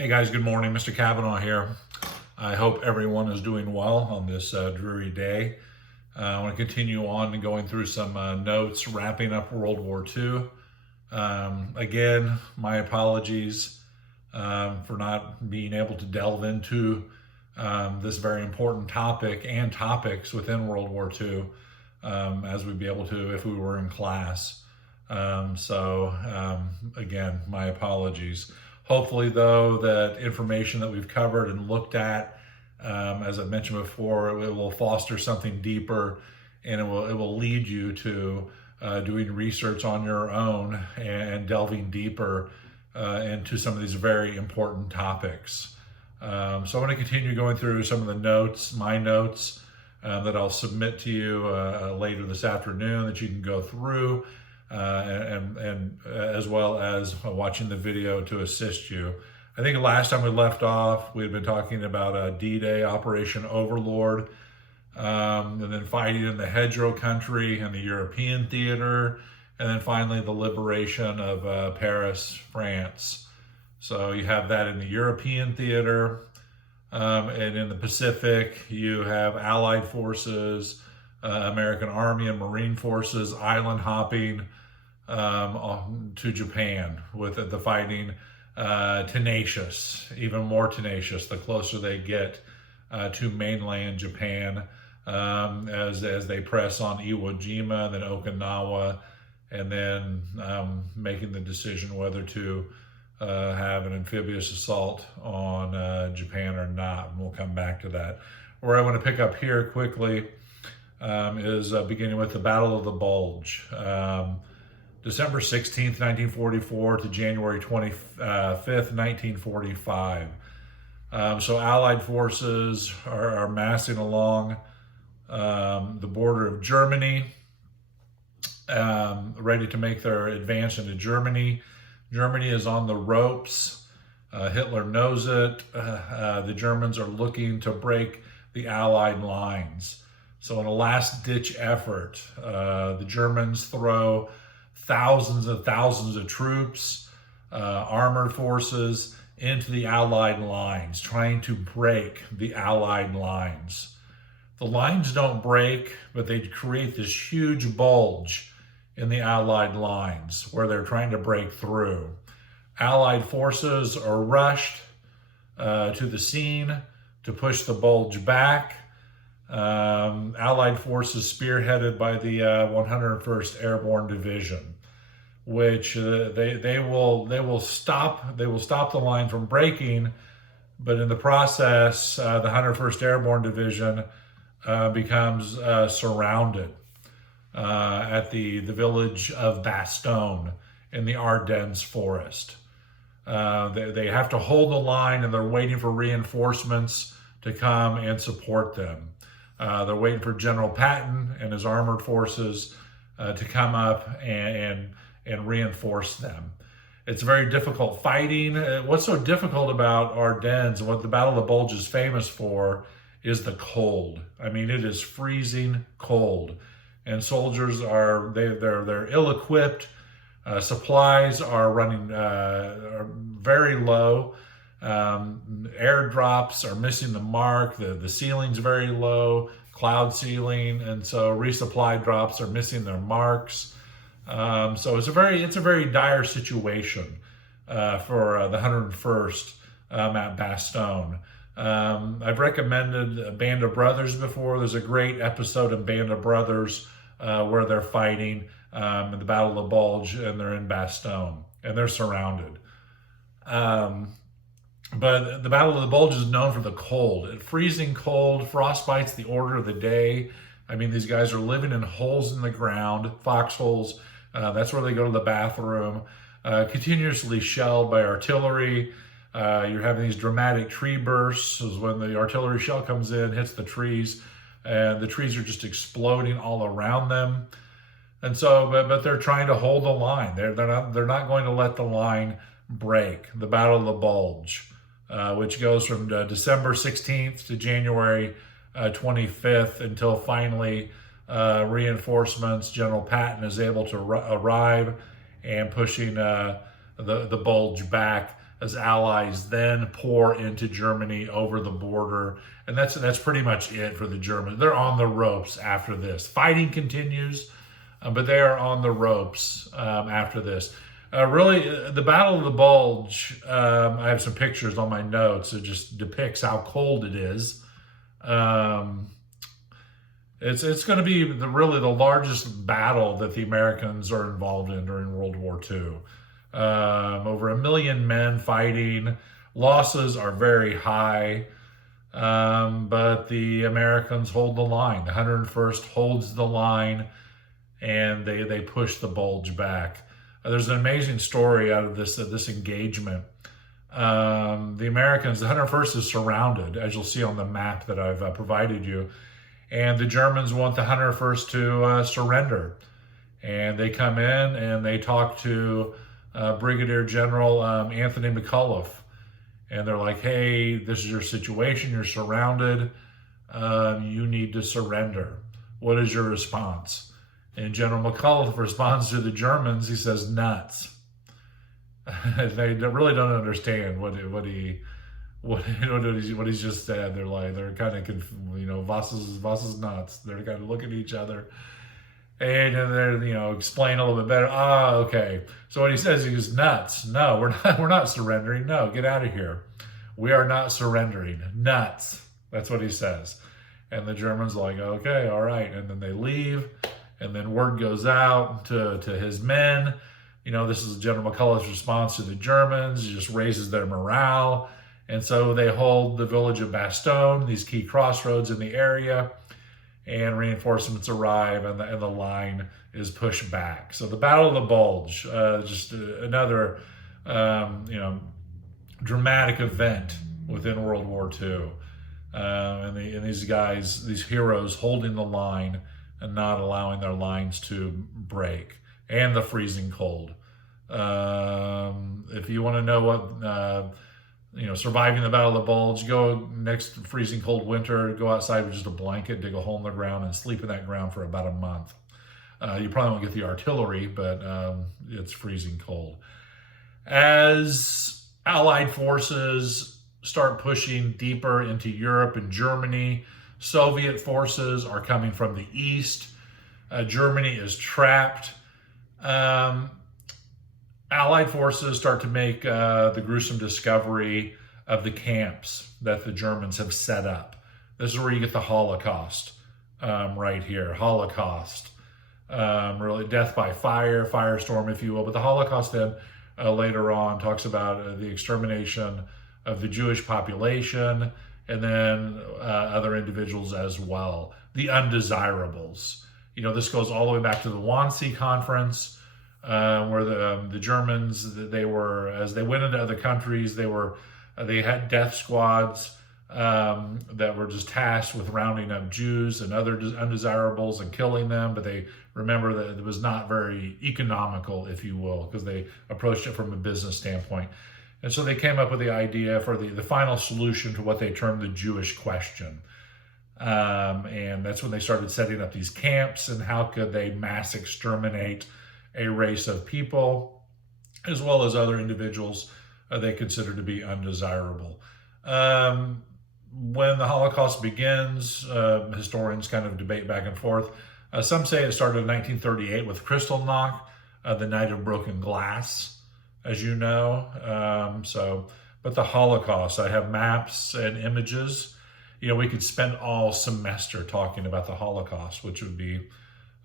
Hey guys, good morning. Mr. Kavanaugh here. I hope everyone is doing well on this dreary day. I want to continue on and going through some notes, wrapping up World War II. Again, my apologies for not being able to delve into this very important topic and topics within World War II as we'd be able to if we were in class. Again, my apologies. Hopefully, though, that information that we've covered and looked at, as I mentioned before, it will foster something deeper, and it will lead you to doing research on your own and delving deeper into some of these very important topics. So I'm going to continue going through some of the notes, my notes, that I'll submit to you later this afternoon that you can go through. And as well as watching the video to assist you. I think last time we left off, we had been talking about D-Day, Operation Overlord, and then fighting in the Hedgerow country and the European theater, and then finally the liberation of Paris, France. So you have that in the European theater, and in the Pacific, you have Allied forces, American Army and Marine forces island hopping to Japan with the fighting tenacious, even more tenacious the closer they get to mainland Japan as they press on Iwo Jima, then Okinawa, and then making the decision whether to have an amphibious assault on Japan or not. And we'll come back to that. Where I want to pick up here quickly is beginning with the Battle of the Bulge. December 16th, 1944 to January 25th, 1945. So Allied forces are massing along the border of Germany, ready to make their advance into Germany. Germany is on the ropes. Hitler knows it. The Germans are looking to break the Allied lines. So in a last-ditch effort, the Germans throw thousands of troops, armored forces into the Allied lines, trying to break the Allied lines. The lines don't break, but they create this huge bulge in the Allied lines where they're trying to break through. Allied forces are rushed to the scene to push the bulge back. Allied forces spearheaded by the 101st Airborne Division, which they will stop the line from breaking, but in the process, the 101st Airborne Division becomes surrounded at the village of Bastogne in the Ardennes forest. They have to hold the line, and they're waiting for reinforcements to come and support them. They're waiting for General Patton and his armored forces to come up and reinforce them. It's very difficult fighting. What's so difficult about Ardennes and what the Battle of the Bulge is famous for is the cold. I mean, it is freezing cold, and soldiers they're ill-equipped. Supplies are running are very low. Airdrops are missing the mark. The ceiling's very low, cloud ceiling, and so resupply drops are missing their marks. So it's a very dire situation for the 101st at Bastogne. I've recommended Band of Brothers before. There's a great episode in Band of Brothers where they're fighting in the Battle of the Bulge, and they're in Bastogne, and they're surrounded. But the Battle of the Bulge is known for the cold. Freezing cold, frostbite's the order of the day. I mean, these guys are living in holes in the ground, foxholes. That's where they go to the bathroom. Continuously shelled by artillery. You're having these dramatic tree bursts as when the artillery shell comes in, hits the trees, and the trees are just exploding all around them. And so, but they're trying to hold the line. They're not going to let the line break. The Battle of the Bulge, which goes from December 16th to January 25th until finally reinforcements. General Patton is able to arrive and pushing the bulge back as allies then pour into Germany over the border. And that's pretty much it for the Germans. They're on the ropes after this. Fighting continues, but they are on the ropes after this. Really, the Battle of the Bulge, I have some pictures on my notes. It just depicts how cold it is. It's going to be really the largest battle that the Americans are involved in during World War II. Over 1 million men fighting. Losses are very high, but the Americans hold the line. The 101st holds the line, and they push the Bulge back. There's an amazing story out of this engagement. The Americans, the 101st is surrounded, as you'll see on the map that I've provided you, and the Germans want the 101st to surrender. And they come in and they talk to Brigadier General Anthony McAuliffe. And they're like, hey, this is your situation. You're surrounded. You need to surrender. What is your response? And General McAuliffe responds to the Germans. He says, nuts. They really don't understand what he's just said. They're kind of was is nuts. They're kind of looking at each other, and they're explain a little bit better. Okay. So what he says, he goes, nuts. No, we're not surrendering. No, get out of here. We are not surrendering. Nuts. That's what he says. And the Germans are like, okay, all right. And then they leave, and then word goes out to his men. This is General McCullough's response to the Germans. He just raises their morale. And so they hold the village of Bastogne, these key crossroads in the area, and reinforcements arrive, and the line is pushed back. So the Battle of the Bulge, just another dramatic event within World War II. And these guys, these heroes, holding the line and not allowing their lines to break, and the freezing cold. If you want to know what surviving the Battle of the Bulge, go next freezing cold winter, go outside with just a blanket, dig a hole in the ground, and sleep in that ground for about a month. You probably won't get the artillery, but it's freezing cold. As Allied forces start pushing deeper into Europe and Germany, Soviet forces are coming from the east. Germany is trapped. Allied forces start to make the gruesome discovery of the camps that the Germans have set up. This is where you get the Holocaust right here. Holocaust. Really death by fire, firestorm, if you will. But the Holocaust then later on talks about the extermination of the Jewish population, and then other individuals as well. The undesirables. This goes all the way back to the Wannsee Conference, where the Germans, they were, as they went into other countries, they had death squads that were just tasked with rounding up Jews and other undesirables and killing them. But they remember that it was not very economical, if you will, because they approached it from a business standpoint. And so they came up with the idea for the final solution to what they termed the Jewish question. And that's when they started setting up these camps, and how could they mass exterminate a race of people, as well as other individuals they consider to be undesirable. When the Holocaust begins, historians kind of debate back and forth. Some say it started in 1938 with Kristallnacht, the Night of Broken Glass, as you know. But the Holocaust, I have maps and images. We could spend all semester talking about the Holocaust, which would be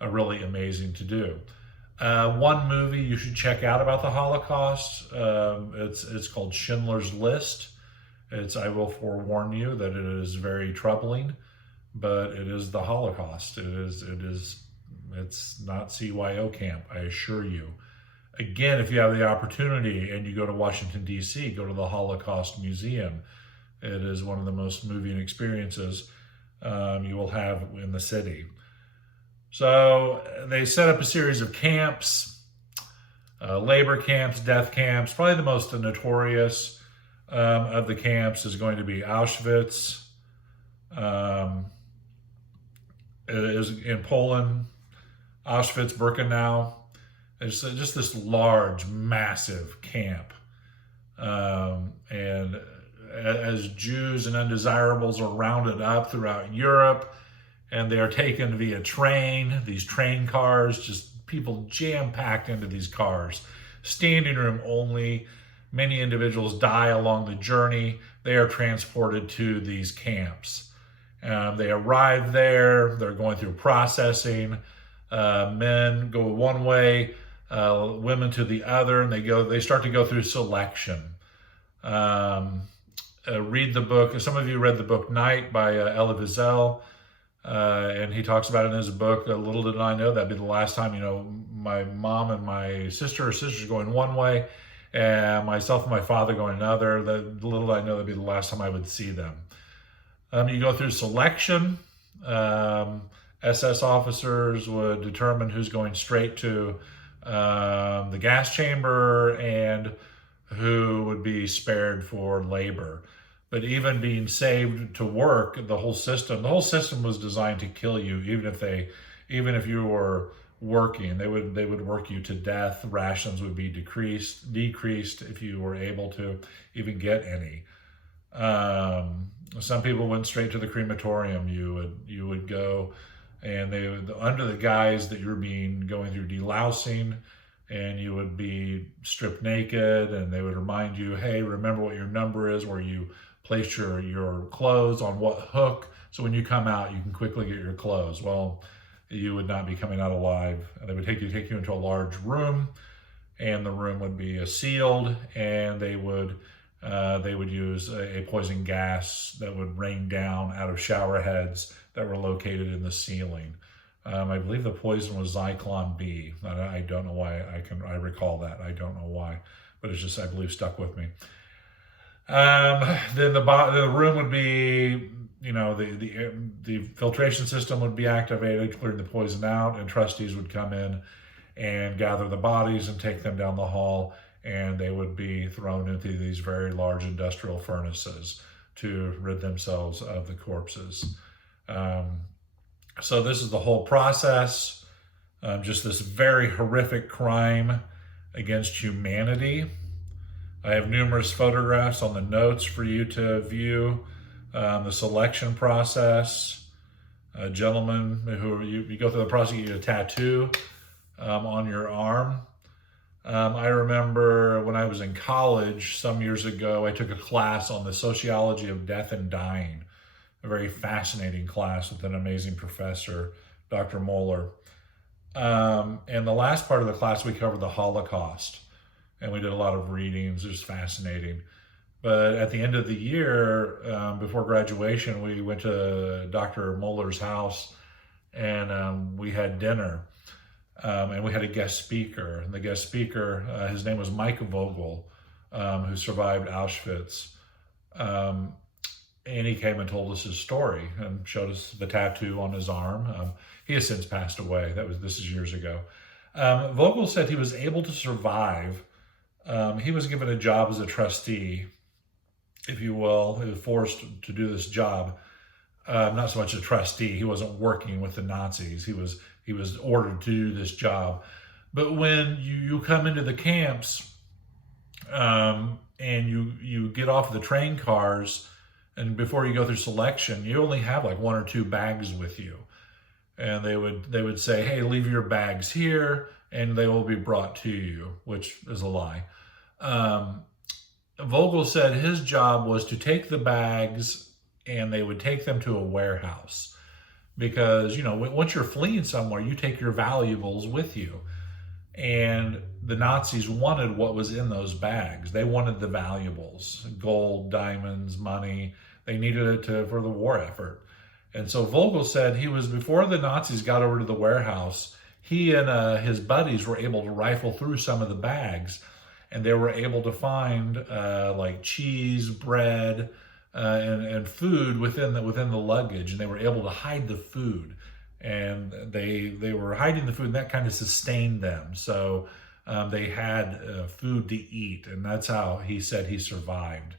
really amazing to do. One movie you should check out about the Holocaust, it's called Schindler's List. I will forewarn you that it is very troubling, but it is the Holocaust. It's not CYO camp, I assure you. Again, if you have the opportunity and you go to Washington, D.C., go to the Holocaust Museum. It is one of the most moving experiences you will have in the city. So they set up a series of camps, labor camps, death camps. Probably the most notorious of the camps is going to be Auschwitz. It is in Poland, Auschwitz-Birkenau. It's just this large, massive camp. And as Jews and undesirables are rounded up throughout Europe, and they are taken via train, these train cars, just people jam-packed into these cars, standing room only. Many individuals die along the journey. They are transported to these camps. They arrive there, they're going through processing. Men go one way, women to the other, and they start to go through selection. Read the book. Some of you read the book Night by Elie Wiesel. And he talks about it in his book. Little did I know that'd be the last time, my mom and my sisters going one way, and myself and my father going another. Little did I know that'd be the last time I would see them. You go through selection. SS officers would determine who's going straight to the gas chamber and who would be spared for labor. But even being saved to work, the whole system was designed to kill you. Even if you were working, they would work you to death. Rations would be decreased if you were able to even get any. Some people went straight to the crematorium. You would go, and they would, under the guise that you're going through delousing, and you would be stripped naked, and they would remind you, hey, remember what your number is, where you place your clothes on what hook, so when you come out, you can quickly get your clothes. Well, you would not be coming out alive. And they would take you into a large room, and the room would be sealed, and they would use a poison gas that would rain down out of shower heads that were located in the ceiling. I believe the poison was Zyklon B. I don't know why. I recall that. I don't know why, but it's just, I believe, stuck with me. Then the room would be, the filtration system would be activated, clearing the poison out, and trustees would come in and gather the bodies and take them down the hall, and they would be thrown into these very large industrial furnaces to rid themselves of the corpses. So this is the whole process, just this very horrific crime against humanity. I have numerous photographs on the notes for you to view. The selection process. Gentlemen who you go through the process, you get a tattoo on your arm. I remember when I was in college some years ago, I took a class on the sociology of death and dying, a very fascinating class with an amazing professor, Dr. Moeller. And the last part of the class, we covered the Holocaust. And we did a lot of readings. It was fascinating. But at the end of the year, before graduation, we went to Dr. Moeller's house, and we had dinner. And we had a guest speaker. And the guest speaker, his name was Mike Vogel, who survived Auschwitz. And he came and told us his story and showed us the tattoo on his arm. He has since passed away. This is years ago. Vogel said he was able to survive. He was given a job as a trustee, if you will. He was forced to do this job. Not so much a trustee. He wasn't working with the Nazis. He was ordered to do this job. But when you come into the camps, and you get off the train cars, and before you go through selection, you only have like 1 or 2 bags with you. And they would say, hey, leave your bags here, and they will be brought to you, which is a lie. Vogel said his job was to take the bags, and they would take them to a warehouse. Because, once you're fleeing somewhere, you take your valuables with you. And the Nazis wanted what was in those bags. They wanted the valuables, gold, diamonds, money. They needed it for the war effort. And so Vogel said before the Nazis got over to the warehouse, he and his buddies were able to rifle through some of the bags, and they were able to find like cheese, bread, and food within the luggage, and they were able to hide the food. And they were hiding the food, and that kind of sustained them. So they had food to eat, and that's how he said he survived.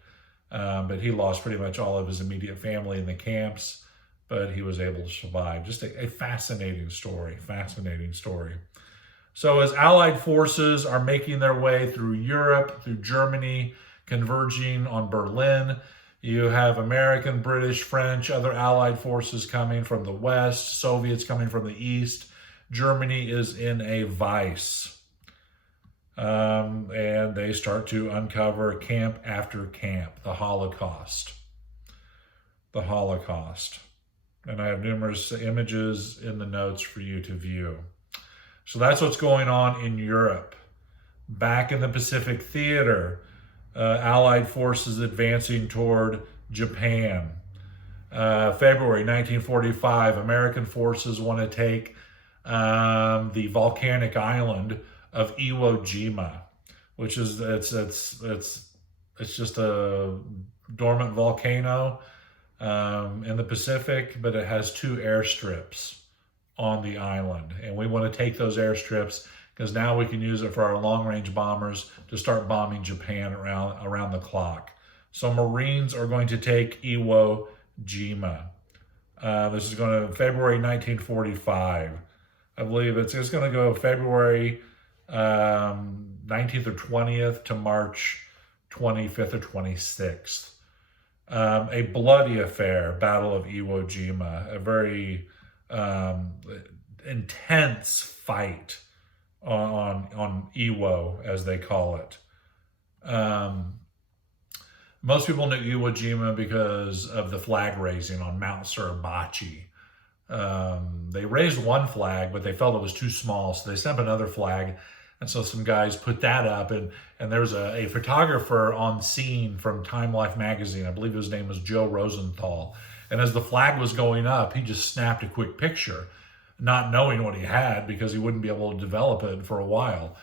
But he lost pretty much all of his immediate family in the camps, but he was able to survive. Just a fascinating story, So as Allied forces are making their way through Europe, through Germany, converging on Berlin. You have American, British, French, other Allied forces coming from the west, Soviets coming from the east. Germany is in a vice. And they start to uncover camp after camp, the Holocaust. The Holocaust. And I have numerous images in the notes for you to view. So that's what's going on in Europe. Back in the Pacific Theater, Allied forces advancing toward Japan. February 1945, American forces want to take the volcanic island of Iwo Jima, which is it's just a dormant volcano in the Pacific, but it has 2 airstrips on the island, and we want to take those airstrips because now we can use it for our long-range bombers to start bombing Japan around the clock. So Marines are going to take Iwo Jima. This is going to February 1945. I believe it's going to go February 19th or 20th to March 25th or 26th. A bloody affair, Battle of Iwo Jima, a very intense fight on Iwo, as they call it. Most people know Iwo Jima because of the flag raising on Mount Suribachi. They raised one flag, but they felt it was too small, so they set up another flag. And so some guys put that up, and there was a photographer on scene from Time Life magazine. I believe his name was Joe Rosenthal. And as the flag was going up, he just snapped a quick picture, not knowing what he had because he wouldn't be able to develop it for a while.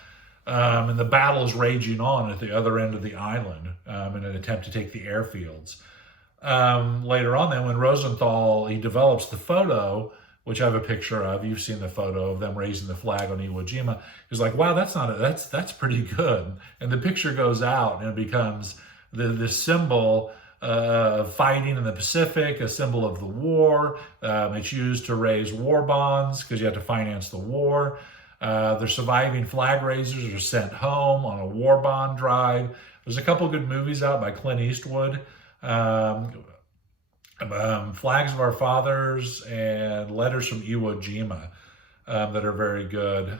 And the battle is raging on at the other end of the island in an attempt to take the airfields. Later on then, when Rosenthal, he develops the photo, which I have a picture of. You've seen the photo of them raising the flag on Iwo Jima. He's like, wow, that's pretty good. And the picture goes out and it becomes the symbol of fighting in the Pacific, a symbol of the war. It's used to raise war bonds because you have to finance the war. The surviving flag raisers are sent home on a war bond drive. There's a couple good movies out by Clint Eastwood. Flags of Our Fathers and Letters from Iwo Jima that are very good,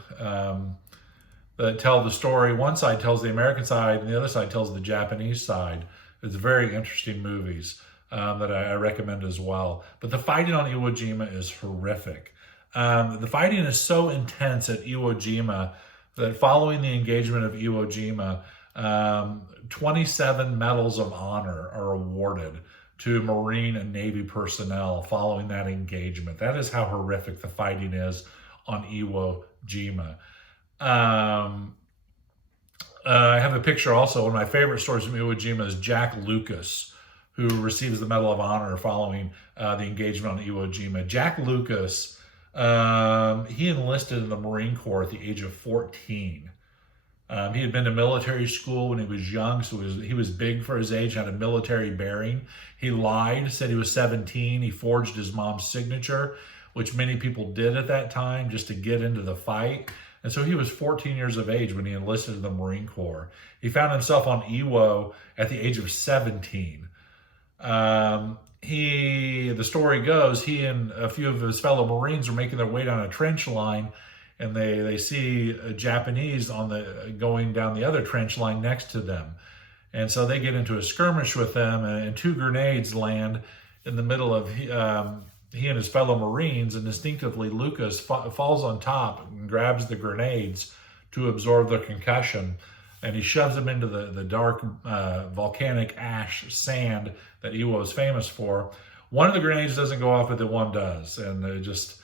that tell the story. One side tells the American side and the other side tells the Japanese side. It's very interesting movies that I recommend as well. But the fighting on Iwo Jima is horrific. The fighting is so intense at Iwo Jima that following the engagement of Iwo Jima, 27 medals of honor are awarded to Marine and Navy personnel following that engagement. That is how horrific the fighting is on Iwo Jima. I have a picture also. One of my favorite stories from Iwo Jima is Jack Lucas, who receives the Medal of Honor following the engagement on Iwo Jima. Jack Lucas, he enlisted in the Marine Corps at the age of 14. He had been to military school when he was young, so he was big for his age, had a military bearing. He lied, said he was 17. He forged his mom's signature, which many people did at that time just to get into the fight. And so he was 14 years of age when he enlisted in the Marine Corps. He found himself on Iwo at the age of 17. The story goes, he and a few of his fellow Marines are making their way down a trench line, and they see a Japanese going down the other trench line next to them. And so they get into a skirmish with them, and 2 grenades land in the middle of he and his fellow Marines, and instinctively Lucas falls on top and grabs the grenades to absorb the concussion, and he shoves them into the dark volcanic ash sand that Iwo is famous for. One of the grenades doesn't go off, but the one does, and it just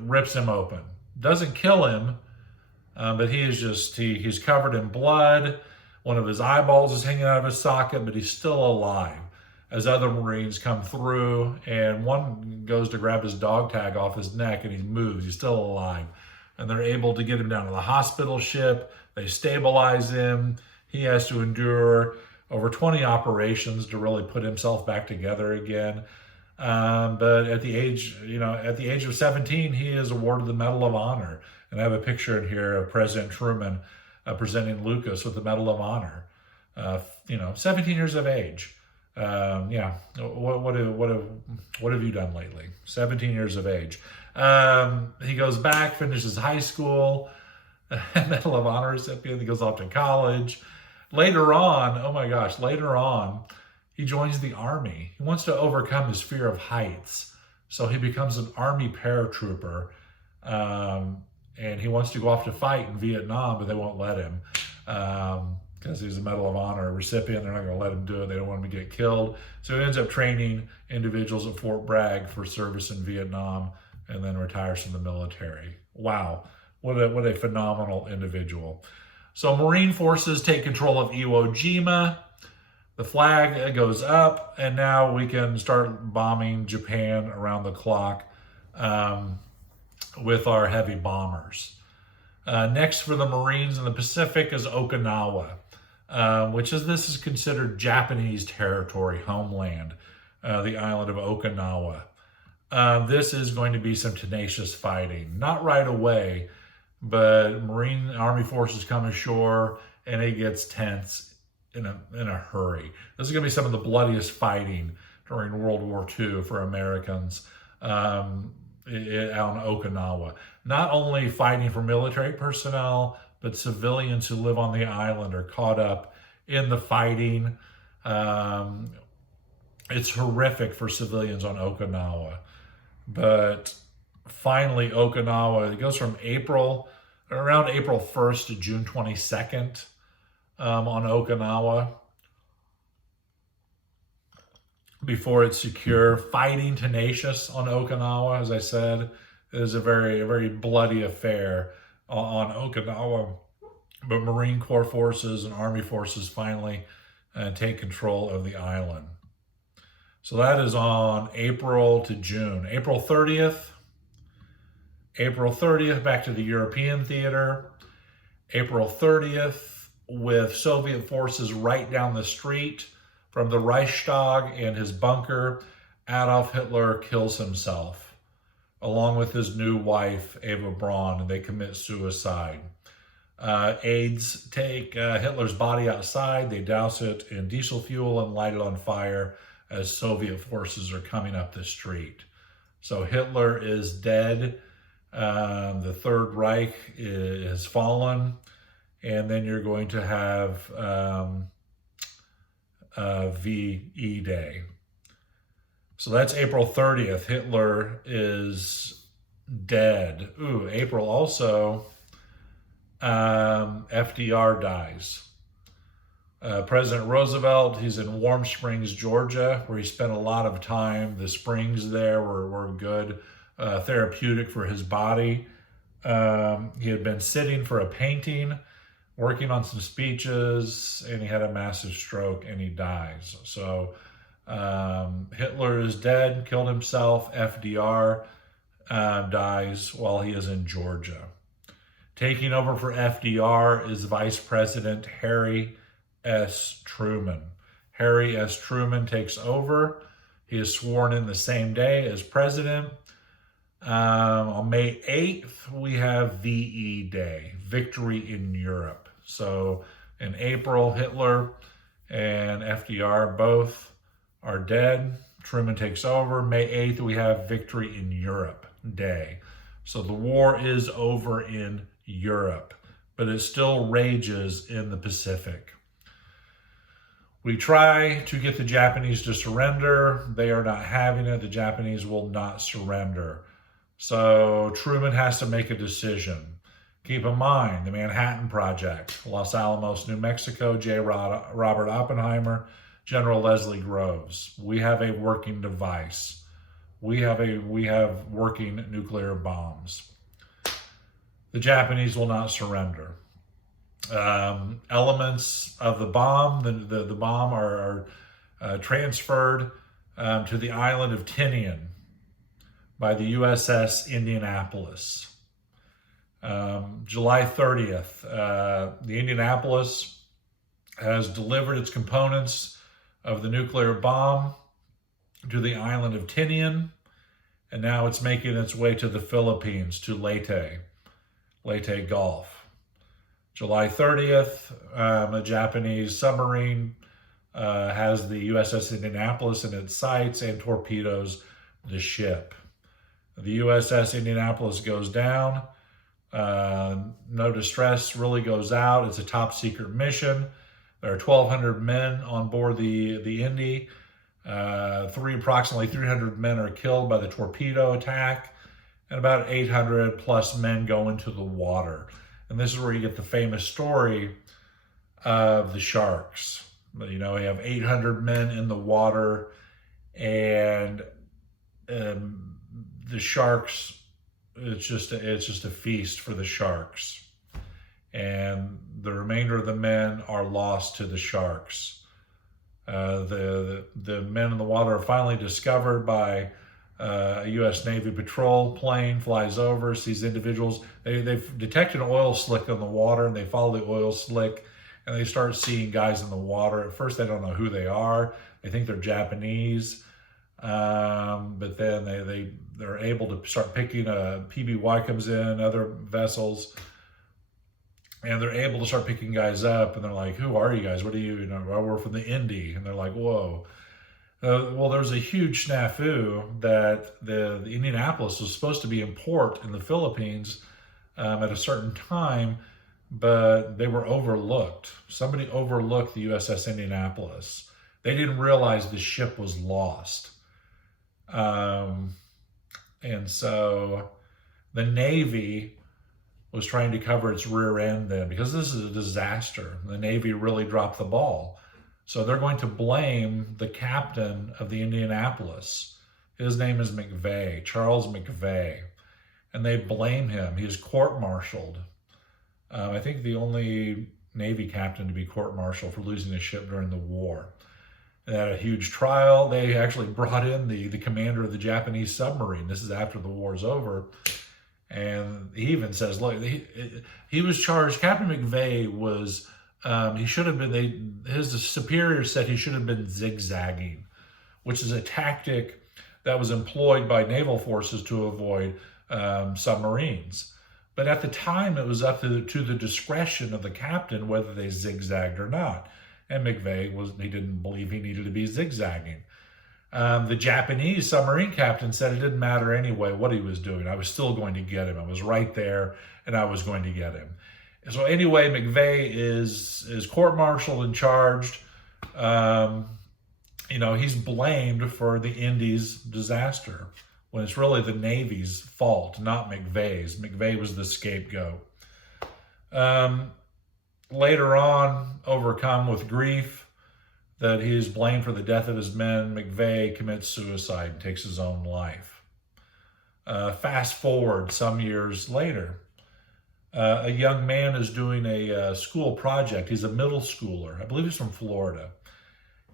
rips him open. Doesn't kill him, but he's covered in blood. One of his eyeballs is hanging out of his socket, but he's still alive. As other Marines come through, and one goes to grab his dog tag off his neck, and he moves. He's still alive. And they're able to get him down to the hospital ship. They stabilize him. He has to endure over 20 operations to really put himself back together again. But at the age of 17, he is awarded the Medal of Honor. And I have a picture in here of President Truman presenting Lucas with the Medal of Honor. 17 years of age. Yeah, what have you done lately? 17 years of age. He goes back, finishes high school, Medal of Honor recipient. He goes off to college. Later on, oh my gosh, later on, he joins the Army. He wants to overcome his fear of heights. So he becomes an Army paratrooper. And he wants to go off to fight in Vietnam, but they won't let him. Because he's a Medal of Honor recipient. They're not going to let him do it. They don't want him to get killed. So he ends up training individuals at Fort Bragg for service in Vietnam and then retires from the military. Wow, what a phenomenal individual. So Marine forces take control of Iwo Jima. The flag goes up, and now we can start bombing Japan around the clock with our heavy bombers. Next for the Marines in the Pacific is Okinawa. This is considered Japanese territory, homeland, the island of Okinawa. This is going to be some tenacious fighting. Not right away, but Marine Army forces come ashore and it gets tense in a hurry. This is going to be some of the bloodiest fighting during World War II for Americans on Okinawa. Not only fighting for military personnel, but civilians who live on the island are caught up in the fighting. It's horrific for civilians on Okinawa. But finally, Okinawa, it goes from around April 1st to June 22nd on Okinawa. Before it's secure, fighting tenacious on Okinawa, as I said, is a very bloody affair on Okinawa. But Marine Corps forces and Army forces finally take control of the island. So that is on April to June. April 30th, back to the European theater. April 30th, with Soviet forces right down the street from the Reichstag and his bunker, Adolf Hitler kills himself, along with his new wife, Eva Braun, and they commit suicide. Aides take Hitler's body outside, they douse it in diesel fuel and light it on fire as Soviet forces are coming up the street. So Hitler is dead. The Third Reich is fallen. And then you're going to have VE Day. So that's April 30th. Hitler is dead. Ooh, April also, FDR dies. President Roosevelt, he's in Warm Springs, Georgia, where he spent a lot of time. The springs there were good, therapeutic for his body. He had been sitting for a painting, working on some speeches, and he had a massive stroke and he dies. So Hitler is dead, killed himself. FDR dies while he is in Georgia. Taking over for FDR is Vice President Harry S. Truman. Harry S. Truman takes over. He is sworn in the same day as president. On May 8th, we have VE Day, Victory in Europe. So in April, Hitler and FDR both are dead. Truman takes over. May 8th, we have Victory in Europe Day. So the war is over in Europe, but it still rages in the Pacific. We try to get the Japanese to surrender. They are not having it. The Japanese will not surrender. So Truman has to make a decision. Keep in mind, the Manhattan Project, Los Alamos, New Mexico, J. Robert Oppenheimer, General Leslie Groves. We have a working device. We have working nuclear bombs. The Japanese will not surrender. Elements of the bomb, the bomb are transferred to the island of Tinian by the USS Indianapolis. July 30th, the Indianapolis has delivered its components of the nuclear bomb to the island of Tinian, and now it's making its way to the Philippines, to Leyte Gulf. July 30th, a Japanese submarine has the USS Indianapolis in its sights and torpedoes the ship. The USS Indianapolis goes down. No distress really goes out. It's a top secret mission. There are 1,200 men on board the Indy. Approximately 300 men are killed by the torpedo attack, and about 800 plus men go into the water. And this is where you get the famous story of the sharks. You know, you have 800 men in the water, and the sharks, it's just a feast for the sharks. And the remainder of the men are lost to the sharks. The men in the water are finally discovered by a U.S. Navy patrol plane, flies over, sees individuals. They've detected an oil slick in the water, and they follow the oil slick, and they start seeing guys in the water. At first, they don't know who they are. They think they're Japanese, but then they're able to start picking. PBY comes in, other vessels, and they're able to start picking guys up. And they're like, "Who are you guys? What are you? Well, we're from the Indy." And they're like, "Whoa." Well, there's a huge snafu that the Indianapolis was supposed to be in port in the Philippines at a certain time, but they were overlooked. Somebody overlooked the USS Indianapolis. They didn't realize the ship was lost. And so the Navy was trying to cover its rear end then, because this is a disaster. The Navy really dropped the ball. So they're going to blame the captain of the Indianapolis. His name is McVeigh, Charles McVeigh. And they blame him. He is court-martialed. I think the only Navy captain to be court-martialed for losing a ship during the war. They had a huge trial. They actually brought in the commander of the Japanese submarine. This is after the war's over. And he even says, look, he was charged. Captain McVeigh was... he should have been, his superiors said he should have been zigzagging, which is a tactic that was employed by naval forces to avoid submarines. But at the time, it was up to the discretion of the captain whether they zigzagged or not. And McVeigh he didn't believe he needed to be zigzagging. The Japanese submarine captain said it didn't matter anyway what he was doing. I was still going to get him. I was right there, and I was going to get him. So anyway, McVeigh is court-martialed and charged. He's blamed for the Indy's disaster when it's really the Navy's fault, not McVeigh's. McVeigh was the scapegoat. Later on, overcome with grief that he is blamed for the death of his men, McVeigh commits suicide and takes his own life. Fast forward some years later. A young man is doing a school project. He's a middle schooler. I believe he's from Florida.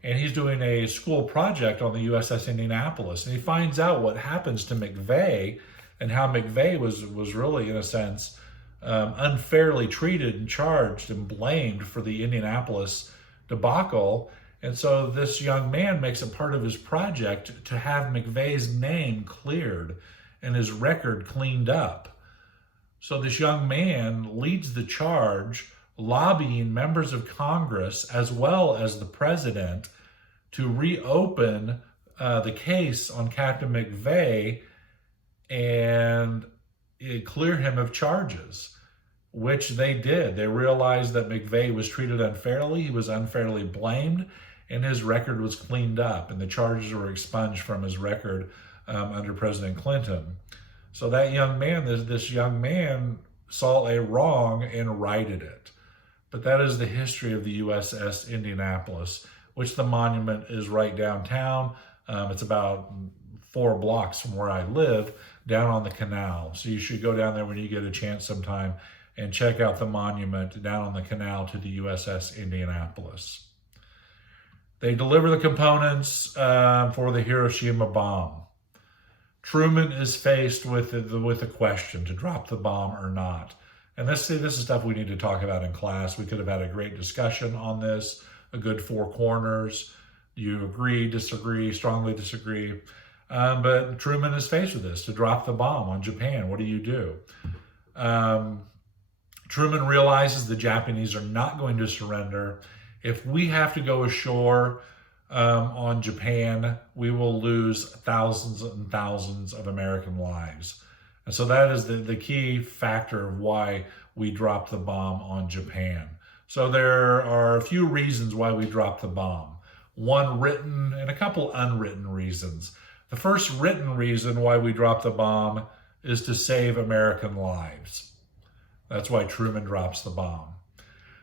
And he's doing a school project on the USS Indianapolis. And he finds out what happens to McVeigh and how McVeigh was really, in a sense, unfairly treated and charged and blamed for the Indianapolis debacle. And so this young man makes it part of his project to have McVeigh's name cleared and his record cleaned up. So this young man leads the charge, lobbying members of Congress as well as the president to reopen the case on Captain McVeigh and clear him of charges, which they did. They realized that McVeigh was treated unfairly, he was unfairly blamed, and his record was cleaned up, and the charges were expunged from his record under President Clinton. So that young man, this young man saw a wrong and righted it. But that is the history of the USS Indianapolis, which the monument is right downtown. It's about 4 blocks from where I live, down on the canal. So you should go down there when you get a chance sometime and check out the monument down on the canal to the USS Indianapolis. They deliver the components for the Hiroshima bomb. Truman is faced with the question to drop the bomb or not. And this is stuff we need to talk about in class. We could have had a great discussion on this, a good 4 corners. You agree, disagree, strongly disagree. But Truman is faced with this, to drop the bomb on Japan. What do you do? Truman realizes the Japanese are not going to surrender. If we have to go ashore on Japan, we will lose thousands and thousands of American lives. And so that is the key factor of why we dropped the bomb on Japan. So there are a few reasons why we dropped the bomb. One written and a couple unwritten reasons. The first written reason why we dropped the bomb is to save American lives. That's why Truman drops the bomb.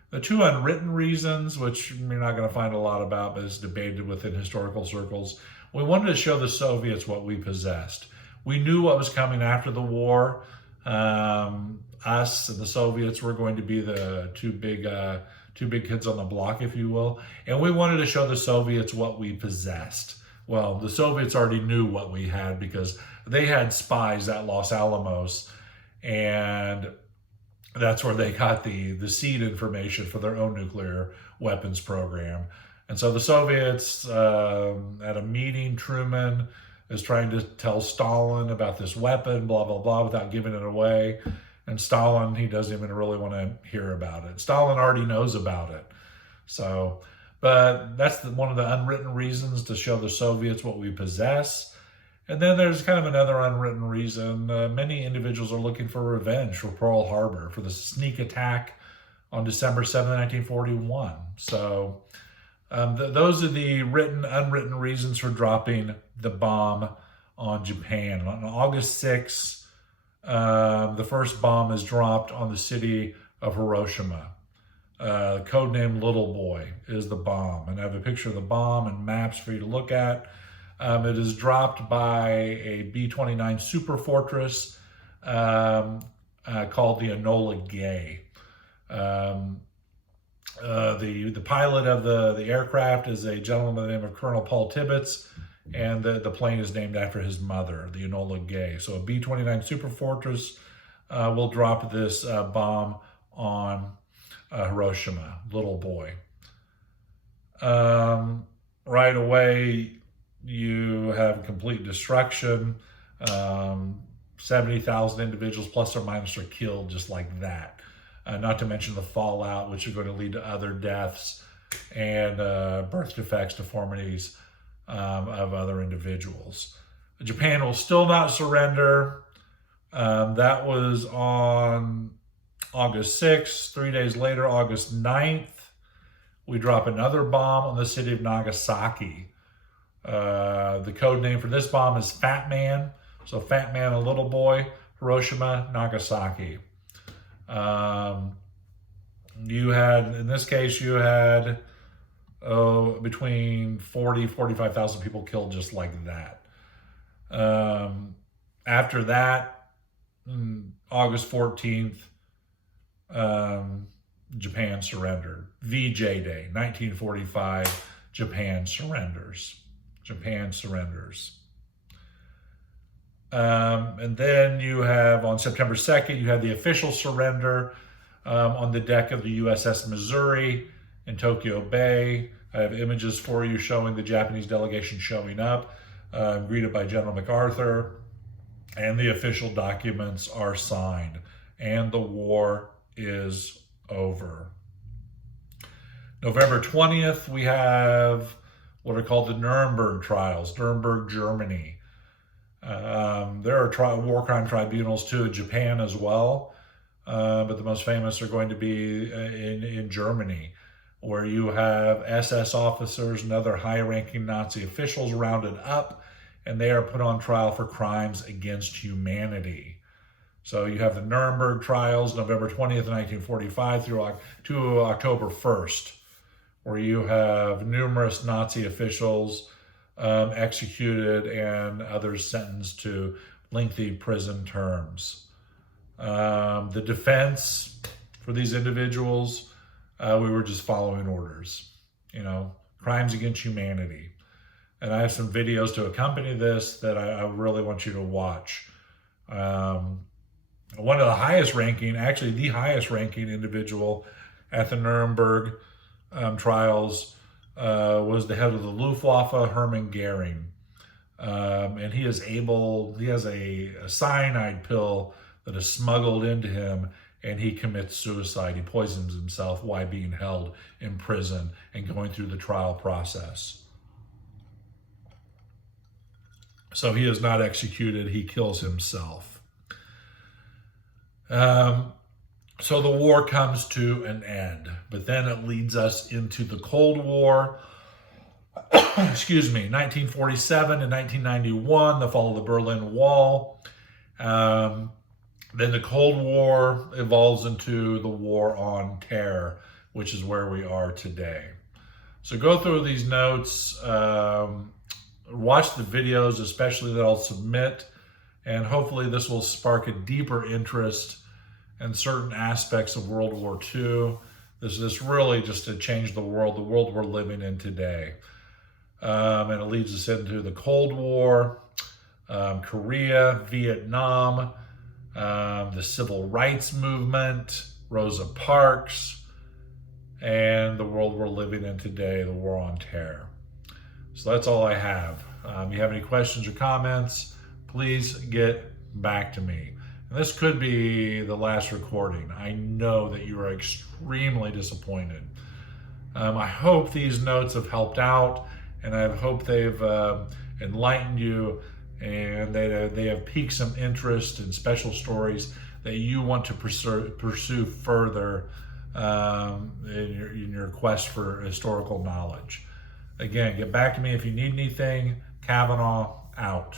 The two unwritten reasons, which you're not going to find a lot about, but is debated within historical circles, we wanted to show the Soviets what we possessed. We knew what was coming after the war. Us and the Soviets were going to be the two big kids on the block, if you will. And we wanted to show the Soviets what we possessed. Well, the Soviets already knew what we had because they had spies at Los Alamos, and that's where they got the seed information for their own nuclear weapons program. And so the Soviets, at a meeting, Truman is trying to tell Stalin about this weapon, blah, blah, blah, without giving it away. And Stalin, he doesn't even really want to hear about it. Stalin already knows about it. So, but that's one of the unwritten reasons to show the Soviets what we possess. And then there's kind of another unwritten reason. Many individuals are looking for revenge for Pearl Harbor, for the sneak attack on December 7, 1941. So those are the written, unwritten reasons for dropping the bomb on Japan. On August 6th, the first bomb is dropped on the city of Hiroshima. Codename Little Boy is the bomb. And I have a picture of the bomb and maps for you to look at. It is dropped by a B-29 Super Fortress called the Enola Gay. The pilot of the aircraft is a gentleman by the name of Colonel Paul Tibbets, and the plane is named after his mother, the Enola Gay. So a B-29 Super Fortress will drop this bomb on Hiroshima, Little Boy. Right away, you have complete destruction. 70,000 individuals plus or minus are killed just like that. Not to mention the fallout, which are going to lead to other deaths and birth defects, deformities of other individuals. Japan will still not surrender. That was on August 6th. 3 days later, August 9th, we drop another bomb on the city of Nagasaki. The code name for this bomb is Fat Man. So Fat Man, a little boy, Hiroshima, Nagasaki. You had, in this case, you had between 45,000 people killed just like that. After that, August 14th, Japan surrendered. VJ Day, 1945, Japan surrenders. Japan surrenders. And then you have, on September 2nd, you have the official surrender on the deck of the USS Missouri in Tokyo Bay. I have images for you showing the Japanese delegation showing up, greeted by General MacArthur, and the official documents are signed, and the war is over. November 20th, we have what are called the Nuremberg trials, Nuremberg, Germany. There are war crime tribunals too in Japan as well, but the most famous are going to be in Germany, where you have SS officers and other high-ranking Nazi officials rounded up, and they are put on trial for crimes against humanity. So you have the Nuremberg trials, November 20th, 1945 through to October 1st, where you have numerous Nazi officials executed and others sentenced to lengthy prison terms. The defense for these individuals, we were just following orders, crimes against humanity. And I have some videos to accompany this that I really want you to watch. One of the highest ranking, actually the highest ranking individual at the Nuremberg trials was the head of the Luftwaffe, Hermann Goering. And he has a cyanide pill that is smuggled into him, and he commits suicide. He poisons himself while being held in prison and going through the trial process. So he is not executed, he kills himself. So the war comes to an end, but then it leads us into the Cold War. Excuse me, 1947 and 1991, the fall of the Berlin Wall. Then the Cold War evolves into the War on Terror, which is where we are today. So go through these notes, watch the videos, especially that I'll submit, and hopefully this will spark a deeper interest in certain aspects of World War II. This is really just to change the world we're living in today. And it leads us into the Cold War, Korea, Vietnam, the Civil Rights Movement, Rosa Parks, and the world we're living in today, the War on Terror. So that's all I have. If you have any questions or comments, please get back to me. And this could be the last recording. I know that you are extremely disappointed. I hope these notes have helped out, and I hope they've enlightened you, and they have piqued some interest in special stories that you want to pursue further in your quest for historical knowledge. Again, get back to me if you need anything. Kavanaugh out.